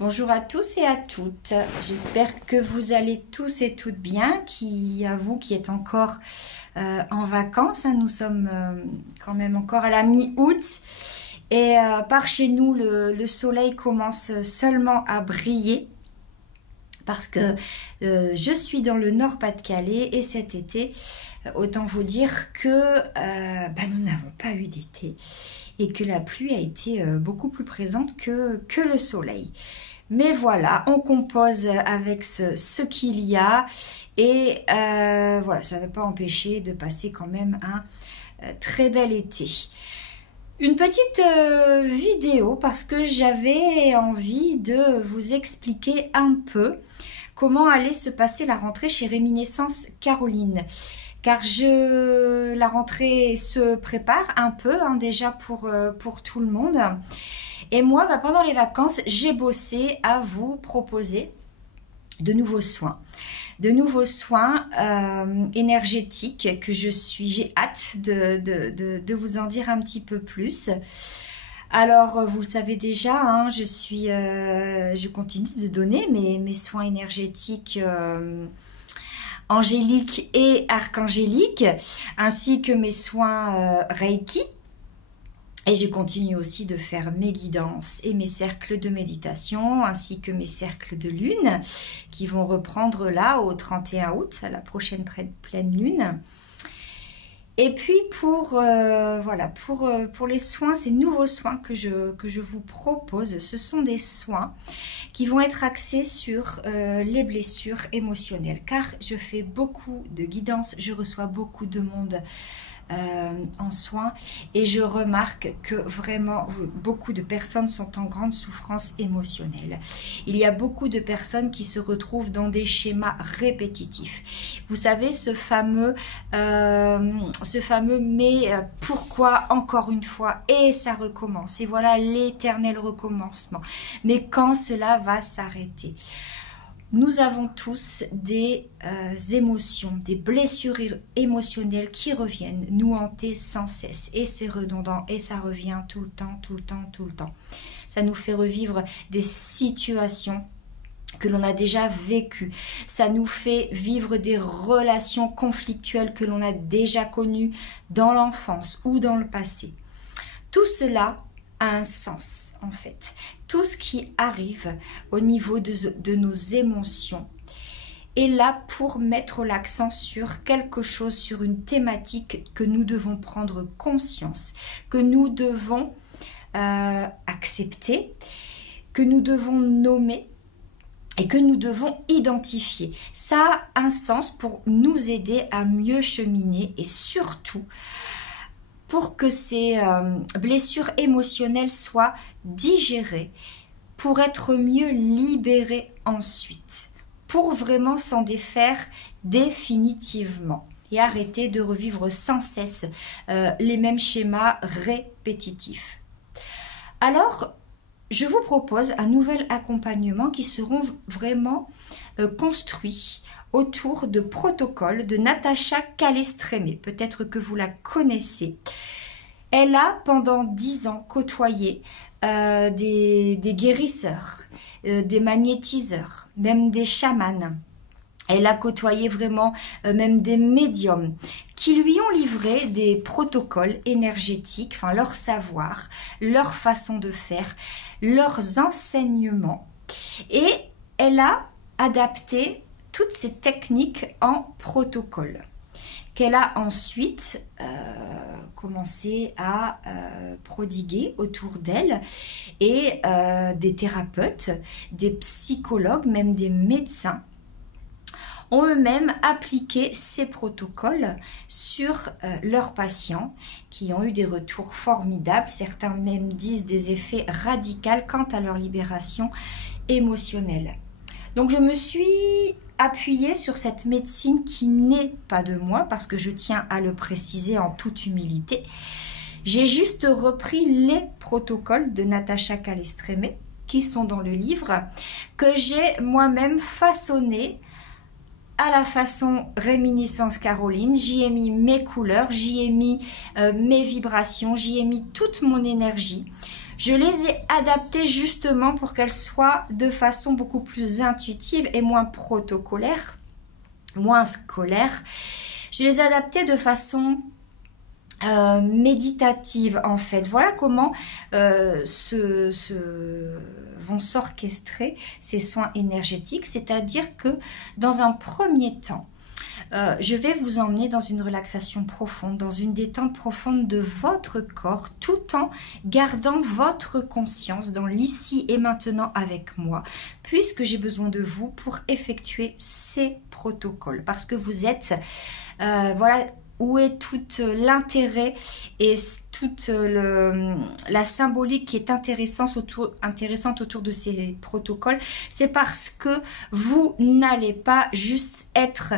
Bonjour à tous et à toutes, j'espère que vous allez tous et toutes bien, à vous qui êtes encore en vacances, nous sommes quand même encore à la mi-août et par chez nous le soleil commence seulement à briller parce que je suis dans le Nord-Pas-de-Calais et cet été, autant vous dire que nous n'avons pas eu d'été et que la pluie a été beaucoup plus présente que le soleil. Mais voilà, on compose avec ce qu'il y a et voilà, ça ne va pas empêcher de passer quand même un très bel été. Une petite vidéo parce que j'avais envie de vous expliquer un peu comment allait se passer la rentrée chez Réminiscence Caroline. Car la rentrée se prépare un peu déjà pour tout le monde. Et moi, pendant les vacances, j'ai bossé à vous proposer de nouveaux soins. De nouveaux soins énergétiques que j'ai hâte de vous en dire un petit peu plus. Alors, vous le savez déjà, je continue de donner mes soins énergétiques angéliques et archangéliques, ainsi que mes soins Reiki. Et je continue aussi de faire mes guidances et mes cercles de méditation, ainsi que mes cercles de lune, qui vont reprendre là au 31 août, à la prochaine pleine lune. Et puis pour les soins, ces nouveaux soins que je vous propose, ce sont des soins qui vont être axés sur les blessures émotionnelles. Car je fais beaucoup de guidances, je reçois beaucoup de monde en soins et je remarque que vraiment beaucoup de personnes sont en grande souffrance émotionnelle. Il y a beaucoup de personnes qui se retrouvent dans des schémas répétitifs. Vous savez, ce fameux mais pourquoi encore une fois et ça recommence et voilà l'éternel recommencement. Mais quand cela va s'arrêter? Nous avons tous des émotions, des blessures émotionnelles qui reviennent nous hanter sans cesse. Et c'est redondant et ça revient tout le temps, tout le temps, tout le temps. Ça nous fait revivre des situations que l'on a déjà vécues. Ça nous fait vivre des relations conflictuelles que l'on a déjà connues dans l'enfance ou dans le passé. Tout cela a un sens en fait. Tout ce qui arrive au niveau de nos émotions est là pour mettre l'accent sur quelque chose, sur une thématique que nous devons prendre conscience, que nous devons accepter, que nous devons nommer et que nous devons identifier. Ça a un sens pour nous aider à mieux cheminer et surtout pour que ces blessures émotionnelles soient digérées, pour être mieux libérées ensuite, pour vraiment s'en défaire définitivement et arrêter de revivre sans cesse les mêmes schémas répétitifs. Alors, je vous propose un nouvel accompagnement qui seront vraiment construits autour de protocoles de Natacha Calestrémé. Peut-être que vous la connaissez. Elle a pendant 10 ans côtoyé des guérisseurs, des magnétiseurs, même des chamans. Elle a côtoyé vraiment même des médiums qui lui ont livré des protocoles énergétiques, enfin leur savoir, leur façon de faire, leurs enseignements. Et elle a adapté toutes ces techniques en protocole qu'elle a ensuite commencé à prodiguer autour d'elle et des thérapeutes, des psychologues, même des médecins ont eux-mêmes appliqué ces protocoles sur leurs patients qui ont eu des retours formidables. Certains même disent des effets radicaux quant à leur libération émotionnelle. Donc je me suis appuyée sur cette médecine qui n'est pas de moi, parce que je tiens à le préciser en toute humilité. J'ai juste repris les protocoles de Natacha Calestrémé qui sont dans le livre, que j'ai moi-même façonné à la façon Réminiscence Caroline. J'y ai mis mes couleurs, j'y ai mis mes vibrations, j'y ai mis toute mon énergie. Je les ai adaptées justement pour qu'elles soient de façon beaucoup plus intuitive et moins protocolaire, moins scolaire. Je les ai adaptées de façon méditative en fait. Voilà comment vont s'orchestrer ces soins énergétiques, c'est-à-dire que dans un premier temps, je vais vous emmener dans une relaxation profonde, dans une détente profonde de votre corps, tout en gardant votre conscience dans l'ici et maintenant avec moi, puisque j'ai besoin de vous pour effectuer ces protocoles, parce que vous êtes, voilà, où est tout l'intérêt et toute la symbolique qui est intéressante autour de ces protocoles. C'est parce que vous n'allez pas juste être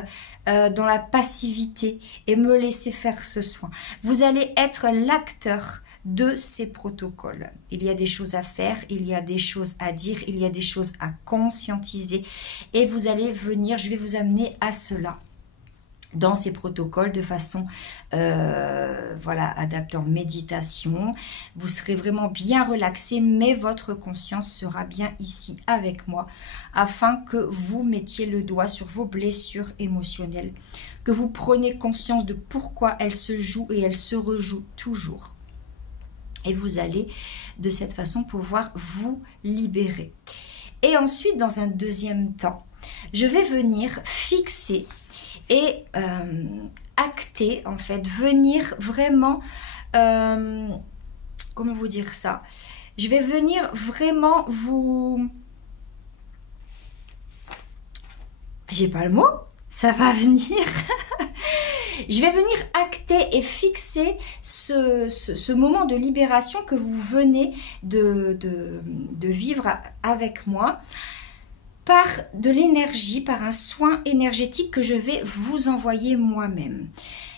dans la passivité et me laisser faire ce soin. Vous allez être l'acteur de ces protocoles. Il y a des choses à faire, il y a des choses à dire, il y a des choses à conscientiser et vous allez venir, je vais vous amener à cela dans ces protocoles de façon voilà, adaptée en méditation. Vous serez vraiment bien relaxé, mais votre conscience sera bien ici avec moi afin que vous mettiez le doigt sur vos blessures émotionnelles, que vous preniez conscience de pourquoi elles se jouent et elles se rejouent toujours. Et vous allez de cette façon pouvoir vous libérer. Et ensuite, dans un deuxième temps, je vais venir fixer et acter, en fait, venir vraiment, comment vous dire ça? Je vais venir vraiment vous... J'ai pas le mot, ça va venir. Je vais venir acter et fixer ce moment de libération que vous venez de vivre avec moi, par de l'énergie, par un soin énergétique que je vais vous envoyer moi-même.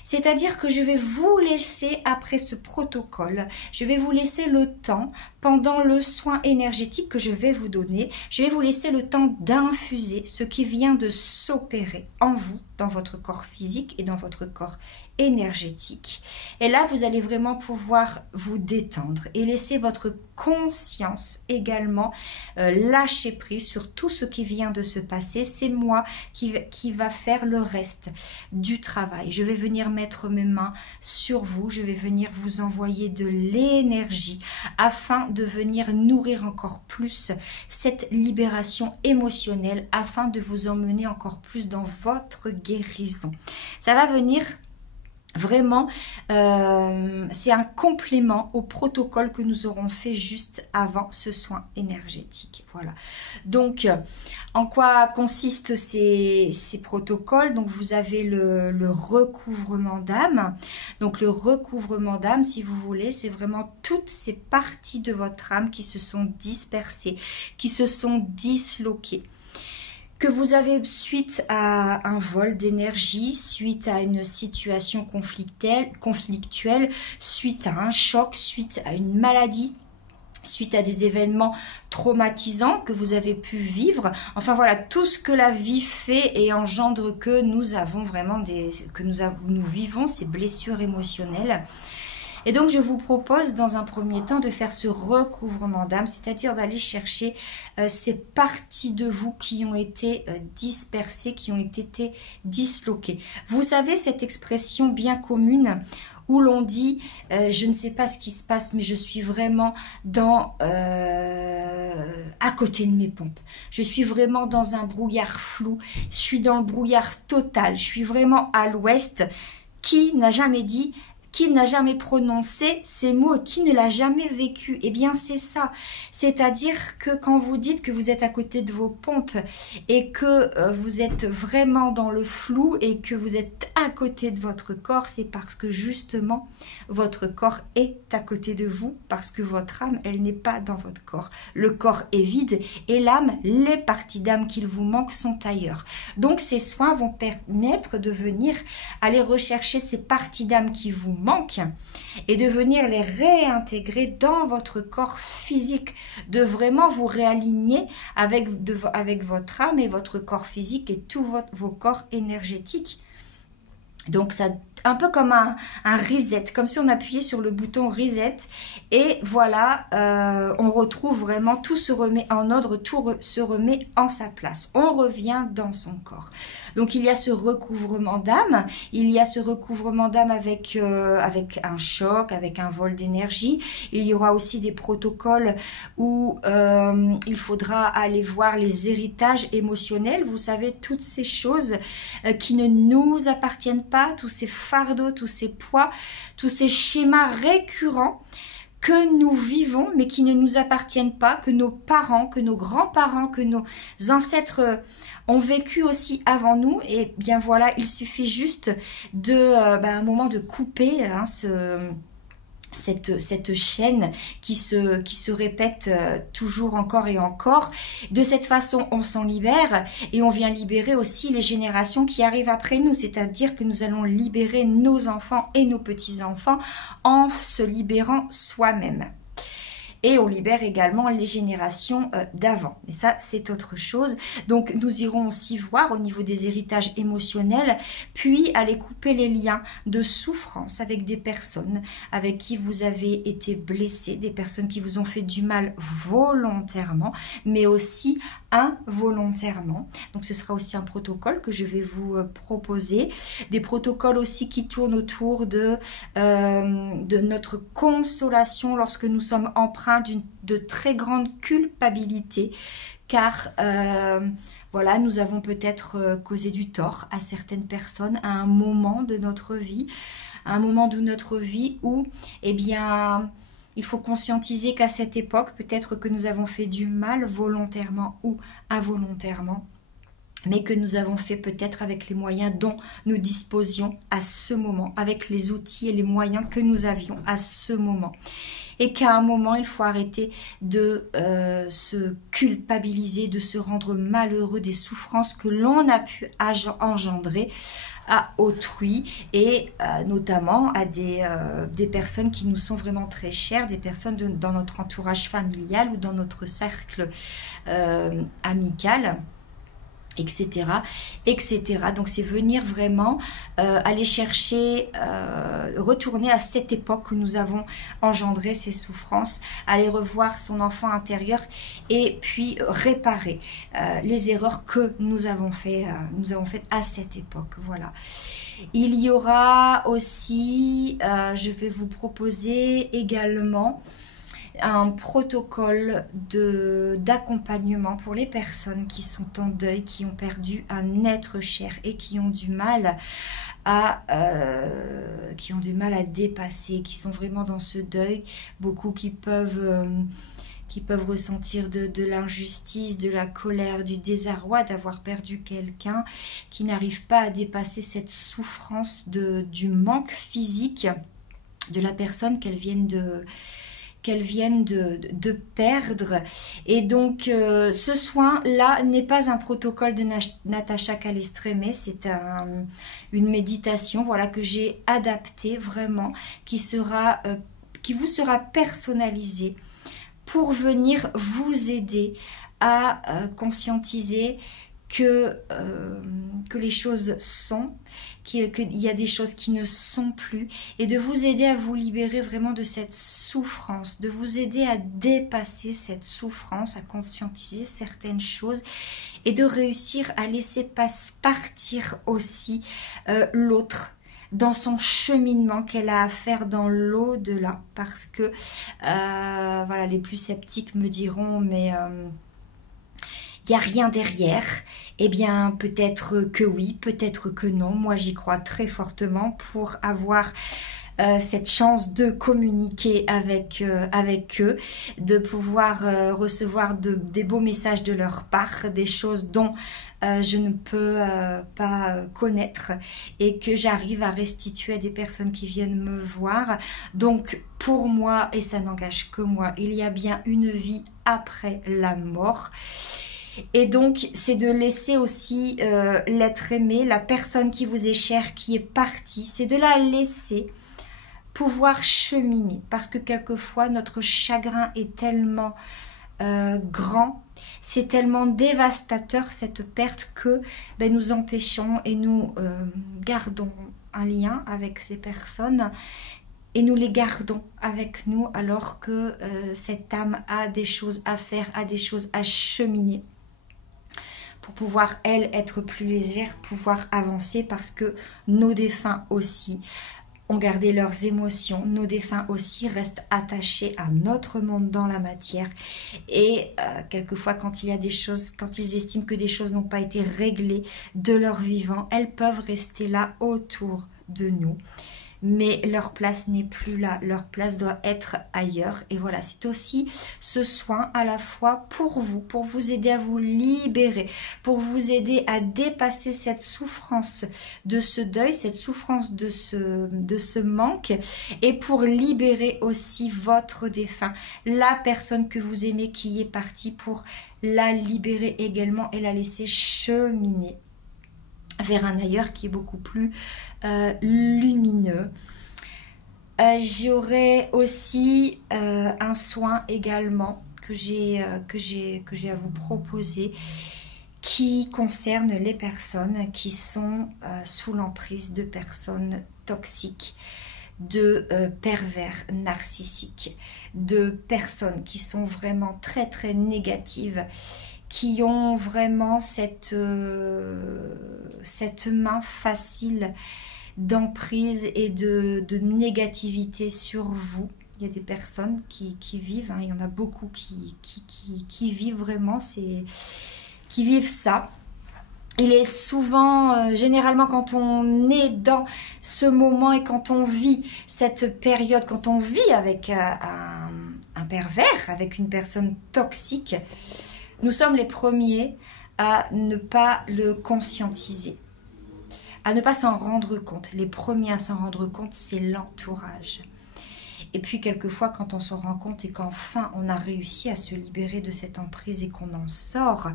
C'est-à-dire que je vais vous laisser, après ce protocole, je vais vous laisser le temps, pendant le soin énergétique que je vais vous donner, je vais vous laisser le temps d'infuser ce qui vient de s'opérer en vous, dans votre corps physique et dans votre corps énergétique. Et là, vous allez vraiment pouvoir vous détendre et laisser votre conscience également lâcher prise sur tout ce qui vient de se passer. C'est moi qui va faire le reste du travail. Je vais venir mettre mes mains sur vous, je vais venir vous envoyer de l'énergie afin de venir nourrir encore plus cette libération émotionnelle, afin de vous emmener encore plus dans votre guérison. Ça va venir vraiment, c'est un complément au protocole que nous aurons fait juste avant ce soin énergétique. Voilà. Donc, en quoi consistent ces protocoles? Donc, vous avez le recouvrement d'âme. Donc, le recouvrement d'âme, si vous voulez, c'est vraiment toutes ces parties de votre âme qui se sont dispersées, qui se sont disloquées, que vous avez suite à un vol d'énergie, suite à une situation conflictuelle, suite à un choc, suite à une maladie, suite à des événements traumatisants que vous avez pu vivre. Enfin voilà, tout ce que la vie fait et engendre que nous avons vraiment nous vivons ces blessures émotionnelles. Et donc, je vous propose dans un premier temps de faire ce recouvrement d'âme, c'est-à-dire d'aller chercher ces parties de vous qui ont été dispersées, qui ont été disloquées. Vous savez cette expression bien commune où l'on dit je ne sais pas ce qui se passe, mais je suis vraiment à côté de mes pompes. Je suis vraiment dans un brouillard flou, je suis dans le brouillard total, je suis vraiment à l'ouest. Qui n'a jamais dit, qui n'a jamais prononcé ces mots et qui ne l'a jamais vécu? Eh bien, c'est ça. C'est-à-dire que quand vous dites que vous êtes à côté de vos pompes et que vous êtes vraiment dans le flou et que vous êtes à côté de votre corps, c'est parce que justement, votre corps est à côté de vous, parce que votre âme, elle n'est pas dans votre corps. Le corps est vide et l'âme, les parties d'âme qu'il vous manque sont ailleurs. Donc, ces soins vont permettre de venir aller rechercher ces parties d'âme qui vous manque et de venir les réintégrer dans votre corps physique, de vraiment vous réaligner avec votre âme et votre corps physique et tous vos corps énergétiques. Donc ça un peu comme un reset, comme si on appuyait sur le bouton reset et voilà, on retrouve vraiment, tout se remet en ordre, tout se remet en sa place. On revient dans son corps. Donc il y a ce recouvrement d'âme, il y a ce recouvrement d'âme avec un choc, avec un vol d'énergie. Il y aura aussi des protocoles où il faudra aller voir les héritages émotionnels. Vous savez, toutes ces choses qui ne nous appartiennent pas, tous ces fardeaux, tous ces poids, tous ces schémas récurrents que nous vivons mais qui ne nous appartiennent pas, que nos parents, que nos grands-parents, que nos ancêtres ont vécu aussi avant nous. Et bien voilà, il suffit juste de un moment de couper hein, cette chaîne qui se répète toujours encore et encore. De cette façon, on s'en libère et on vient libérer aussi les générations qui arrivent après nous. C'est-à-dire que nous allons libérer nos enfants et nos petits-enfants en se libérant soi-même. Et on libère également les générations d'avant. Et ça, c'est autre chose. Donc, nous irons aussi voir au niveau des héritages émotionnels, puis aller couper les liens de souffrance avec des personnes avec qui vous avez été blessés, des personnes qui vous ont fait du mal volontairement, mais aussi involontairement. Donc, ce sera aussi un protocole que je vais vous proposer. Des protocoles aussi qui tournent autour de notre consolation lorsque nous sommes empreints de très grande culpabilité, car voilà, nous avons peut-être causé du tort à certaines personnes à un moment de notre vie, où, eh bien, il faut conscientiser qu'à cette époque, peut-être que nous avons fait du mal volontairement ou involontairement, mais que nous avons fait peut-être avec les moyens dont nous disposions à ce moment, avec les outils et les moyens que nous avions à ce moment. Et qu'à un moment, il faut arrêter de se culpabiliser, de se rendre malheureux des souffrances que l'on a pu engendrer à autrui et notamment à des personnes qui nous sont vraiment très chères, des personnes dans notre entourage familial ou dans notre cercle amical. Etc., etc. Donc c'est venir vraiment aller chercher, retourner à cette époque où nous avons engendré ces souffrances, aller revoir son enfant intérieur et puis réparer les erreurs que nous avons faites à cette époque. Voilà. Il y aura aussi, je vais vous proposer également un protocole d'accompagnement pour les personnes qui sont en deuil, qui ont perdu un être cher et qui ont du mal à dépasser, qui sont vraiment dans ce deuil. Beaucoup qui peuvent ressentir de l'injustice, de la colère, du désarroi d'avoir perdu quelqu'un, qui n'arrivent pas à dépasser cette souffrance du manque physique de la personne qu'elles viennent de perdre. Et donc ce soin-là n'est pas un protocole de Natacha Calestrémé, c'est une méditation, voilà, que j'ai adaptée vraiment, qui vous sera personnalisée pour venir vous aider à conscientiser que les choses sont, qu'il y a des choses qui ne sont plus, et de vous aider à vous libérer vraiment de cette souffrance, de vous aider à dépasser cette souffrance, à conscientiser certaines choses et de réussir à laisser partir aussi l'autre dans son cheminement qu'elle a à faire dans l'au-delà, parce que voilà, les plus sceptiques me diront mais il n'y a rien derrière. Eh bien, peut-être que oui, peut-être que non. Moi, j'y crois très fortement pour avoir cette chance de communiquer avec eux, de pouvoir recevoir des beaux messages de leur part, des choses dont je ne peux pas connaître et que j'arrive à restituer à des personnes qui viennent me voir. Donc, pour moi, et ça n'engage que moi, il y a bien une vie après la mort. Et donc, c'est de laisser aussi l'être aimé, la personne qui vous est chère, qui est partie, c'est de la laisser pouvoir cheminer. Parce que quelquefois, notre chagrin est tellement grand, c'est tellement dévastateur cette perte que nous empêchons et nous gardons un lien avec ces personnes et nous les gardons avec nous alors que cette âme a des choses à faire, a des choses à cheminer pour pouvoir, elle, être plus légère, pouvoir avancer parce que nos défunts aussi ont gardé leurs émotions, nos défunts aussi restent attachés à notre monde dans la matière et quelquefois quand il y a des choses, quand ils estiment que des choses n'ont pas été réglées de leur vivant, elles peuvent rester là autour de nous. Mais leur place n'est plus là, leur place doit être ailleurs. Et voilà, c'est aussi ce soin à la fois pour vous aider à vous libérer, pour vous aider à dépasser cette souffrance de ce deuil, cette souffrance de ce manque, et pour libérer aussi votre défunt, la personne que vous aimez qui est partie, pour la libérer également et la laisser cheminer vers un ailleurs qui est beaucoup plus lumineux. J'aurai aussi un soin également que j'ai à vous proposer qui concerne les personnes qui sont sous l'emprise de personnes toxiques, de pervers narcissiques, de personnes qui sont vraiment très très négatives, qui ont vraiment cette main facile d'emprise et de négativité sur vous. Il y a des personnes qui vivent, il y en a beaucoup qui vivent vraiment, qui vivent ça. Il est souvent, généralement quand on est dans ce moment et quand on vit cette période, quand on vit avec un pervers, avec une personne toxique, nous sommes les premiers à ne pas le conscientiser, à ne pas s'en rendre compte. Les premiers à s'en rendre compte, c'est l'entourage. Et puis quelquefois, quand on s'en rend compte et qu'enfin on a réussi à se libérer de cette emprise et qu'on en sort,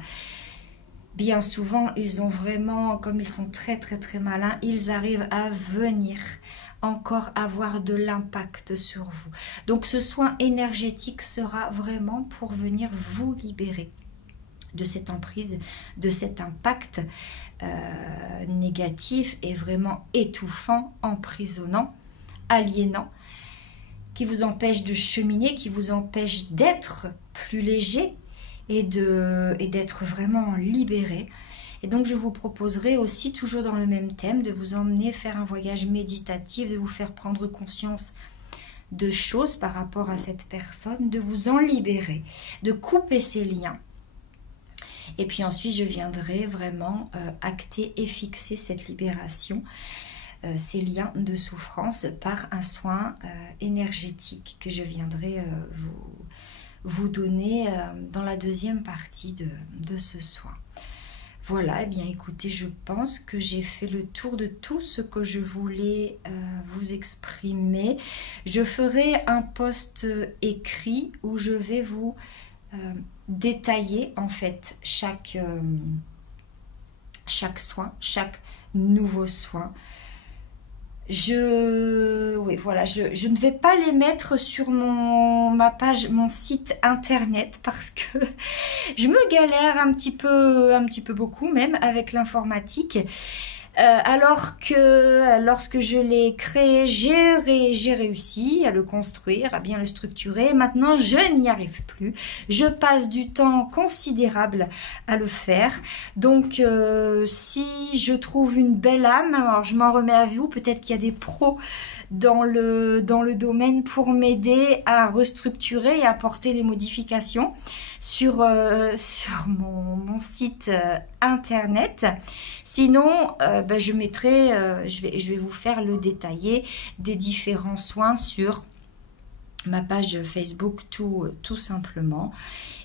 bien souvent, ils ont vraiment, comme ils sont très très très malins, ils arrivent à venir encore avoir de l'impact sur vous. Donc ce soin énergétique sera vraiment pour venir vous libérer de cette emprise, de cet impact négatif et vraiment étouffant, emprisonnant, aliénant, qui vous empêche de cheminer, qui vous empêche d'être plus léger et d'être vraiment libéré. Et donc je vous proposerai aussi, toujours dans le même thème, de vous emmener faire un voyage méditatif, de vous faire prendre conscience de choses par rapport à cette personne, de vous en libérer, de couper ces liens. Et puis ensuite, je viendrai vraiment acter et fixer cette libération, ces liens de souffrance par un soin énergétique que je viendrai vous donner dans la deuxième partie de ce soin. Voilà, eh bien écoutez, je pense que j'ai fait le tour de tout ce que je voulais vous exprimer. Je ferai un post écrit où je vais vous détailler en fait chaque soin, chaque nouveau soin. Voilà, je ne vais pas les mettre sur ma page, mon site internet, parce que je me galère un petit peu beaucoup même avec l'informatique. Alors que lorsque je l'ai créé, j'ai réussi à le construire, à bien le structurer. Maintenant, je n'y arrive plus. Je passe du temps considérable à le faire. Donc, si je trouve une belle âme, alors je m'en remets à vous. Peut-être qu'il y a des pros dans le domaine pour m'aider à restructurer et apporter les modifications sur mon site internet. Sinon, je mettrai, je vais vous faire le détaillé des différents soins sur ma page Facebook tout simplement.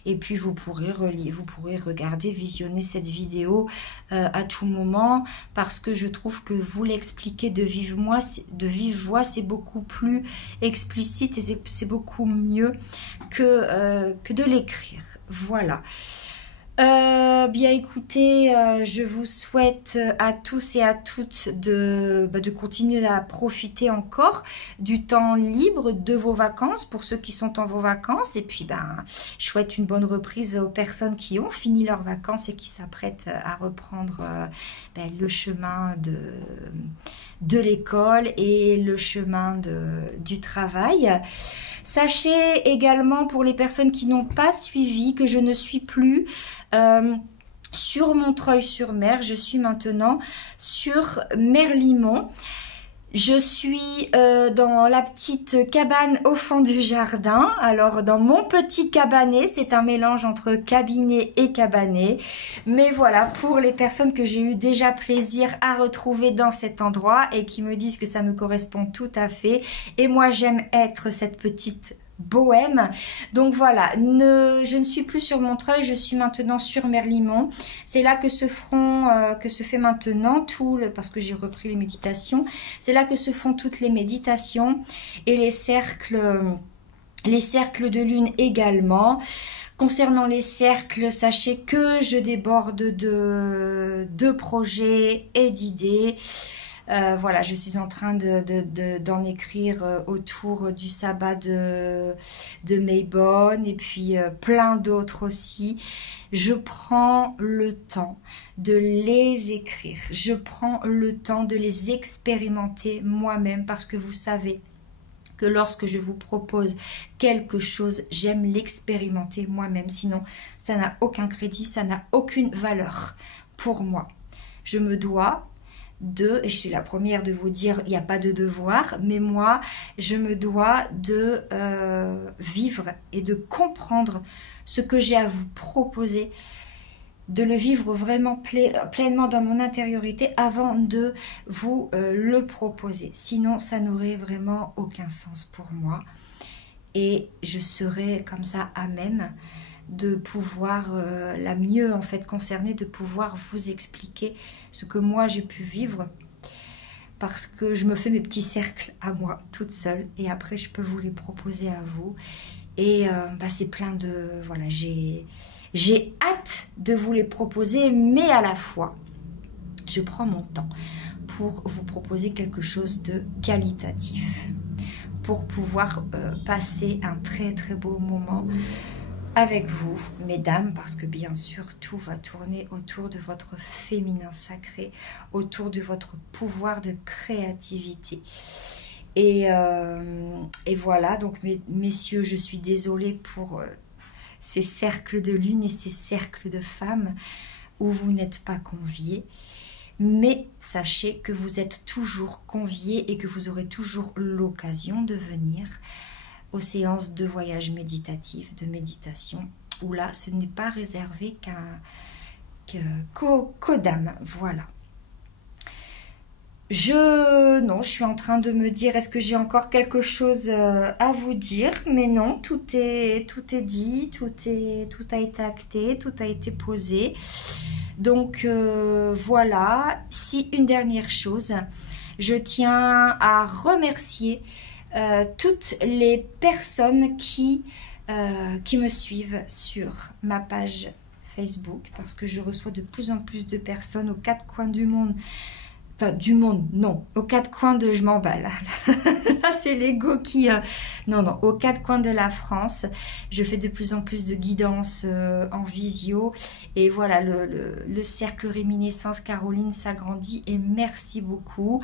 Et puis vous pourrez regarder, visionner cette vidéo à tout moment, parce que je trouve que vous l'expliquer de vive voix, c'est beaucoup plus explicite et c'est beaucoup mieux que de l'écrire. Voilà. Bien écoutez, je vous souhaite à tous et à toutes de continuer à profiter encore du temps libre de vos vacances pour ceux qui sont en vos vacances, et puis je souhaite une bonne reprise aux personnes qui ont fini leurs vacances et qui s'apprêtent à reprendre le chemin de l'école et le chemin du travail. Sachez également pour les personnes qui n'ont pas suivi que je ne suis plus sur Montreuil-sur-Mer, je suis maintenant sur Merlimont. Je suis dans la petite cabane au fond du jardin. Alors dans mon petit cabanet, c'est un mélange entre cabinet et cabanet. Mais voilà, pour les personnes que j'ai eu déjà plaisir à retrouver dans cet endroit et qui me disent que ça me correspond tout à fait. Et moi j'aime être cette petite bohème. Donc voilà, je ne suis plus sur Montreuil, je suis maintenant sur Merlimont. C'est là que se fait maintenant parce que j'ai repris les méditations. C'est là que se font toutes les méditations et les cercles de lune également. Concernant les cercles, sachez que je déborde de projets et d'idées. Voilà, je suis en train d'en écrire autour du sabbat de Maybonne et puis plein d'autres aussi. Je prends le temps de les écrire. Je prends le temps de les expérimenter moi-même parce que vous savez que lorsque je vous propose quelque chose, j'aime l'expérimenter moi-même. Sinon, ça n'a aucun crédit, ça n'a aucune valeur pour moi. Je me dois et je suis la première de vous dire, il n'y a pas de devoir, mais moi, je me dois de vivre et de comprendre ce que j'ai à vous proposer, de le vivre vraiment pleinement dans mon intériorité avant de vous le proposer. Sinon, ça n'aurait vraiment aucun sens pour moi. Et je serais comme ça à même de pouvoir, la mieux en fait concernée, de pouvoir vous expliquer ce que moi j'ai pu vivre, parce que je me fais mes petits cercles à moi toute seule et après je peux vous les proposer à vous. Et c'est plein de... Voilà, j'ai hâte de vous les proposer, mais à la fois je prends mon temps pour vous proposer quelque chose de qualitatif, pour pouvoir passer un très très beau moment avec vous, mesdames, parce que bien sûr, tout va tourner autour de votre féminin sacré, autour de votre pouvoir de créativité. Et voilà, donc messieurs, je suis désolée pour ces cercles de lune et ces cercles de femmes où vous n'êtes pas conviés. Mais sachez que vous êtes toujours conviés et que vous aurez toujours l'occasion de venir aux séances de voyage méditatif, de méditation, où là, ce n'est pas réservé qu'aux dames. Voilà. Non, je suis en train de me dire, est-ce que j'ai encore quelque chose à vous dire? Mais non, tout est dit, tout a été acté, tout a été posé. Donc voilà. Si une dernière chose, je tiens à remercier toutes les personnes qui me suivent sur ma page Facebook, parce que je reçois de plus en plus de personnes aux quatre coins du monde. Enfin, du monde, non. Aux quatre coins de... Je m'emballe. Là, c'est l'ego qui... Non, aux quatre coins de la France. Je fais de plus en plus de guidance en visio. Et voilà, le cercle réminiscence Caroline s'agrandit. Et merci beaucoup.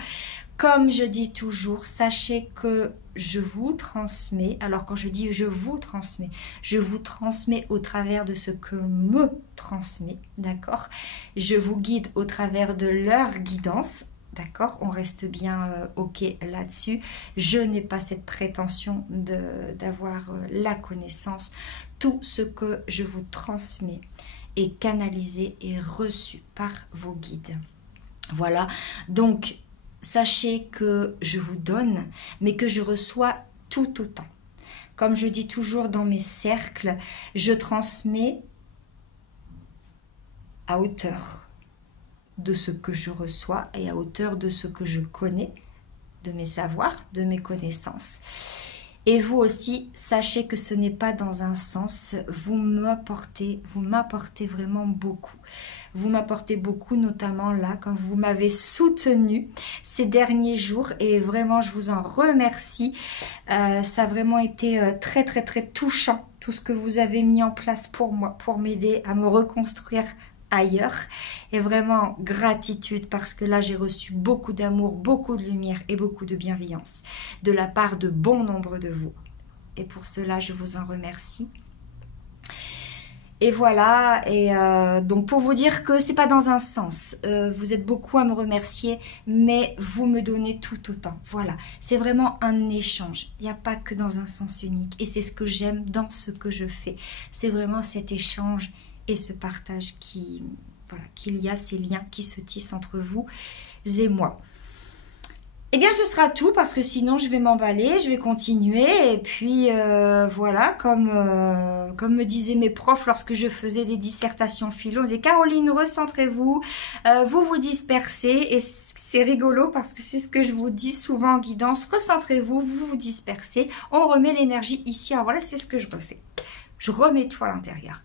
Comme je dis toujours, sachez que je vous transmets. Alors, quand je dis je vous transmets au travers de ce que me transmet, d'accord? Je vous guide au travers de leur guidance, d'accord? On reste bien OK là-dessus. Je n'ai pas cette prétention d'avoir la connaissance. Tout ce que je vous transmets est canalisé et reçu par vos guides. Voilà, donc... Sachez que je vous donne, mais que je reçois tout autant. Comme je dis toujours dans mes cercles, je transmets à hauteur de ce que je reçois et à hauteur de ce que je connais, de mes savoirs, de mes connaissances. Et vous aussi, sachez que ce n'est pas dans un sens, vous m'apportez vraiment beaucoup. Vous m'apportez beaucoup, notamment là, quand vous m'avez soutenu ces derniers jours. Et vraiment, je vous en remercie. Ça a vraiment été très, très, très touchant, tout ce que vous avez mis en place pour moi, pour m'aider à me reconstruire ailleurs. Et vraiment, gratitude parce que là, j'ai reçu beaucoup d'amour, beaucoup de lumière et beaucoup de bienveillance de la part de bon nombre de vous. Et pour cela, je vous en remercie. Et voilà, et donc pour vous dire que c'est pas dans un sens, vous êtes beaucoup à me remercier, mais vous me donnez tout autant. Voilà, c'est vraiment un échange, il n'y a pas que dans un sens unique. Et c'est ce que j'aime dans ce que je fais, c'est vraiment cet échange et ce partage voilà, qu'il y a, ces liens qui se tissent entre vous et moi. Eh bien, ce sera tout parce que sinon, je vais m'emballer, je vais continuer. Et puis, voilà, comme me disaient mes profs lorsque je faisais des dissertations philo, on disait « Caroline, recentrez-vous, vous vous dispersez. » Et c'est rigolo parce que c'est ce que je vous dis souvent en guidance. Recentrez-vous, vous vous dispersez. On remet l'énergie ici. Alors voilà, c'est ce que je refais. Je remets tout à l'intérieur.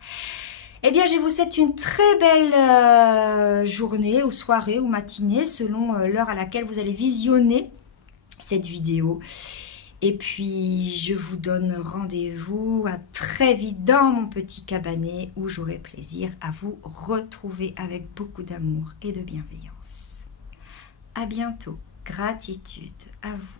Eh bien, je vous souhaite une très belle journée ou soirée ou matinée selon l'heure à laquelle vous allez visionner cette vidéo. Et puis, je vous donne rendez-vous à très vite dans mon petit cabanet où j'aurai plaisir à vous retrouver avec beaucoup d'amour et de bienveillance. À bientôt. Gratitude à vous.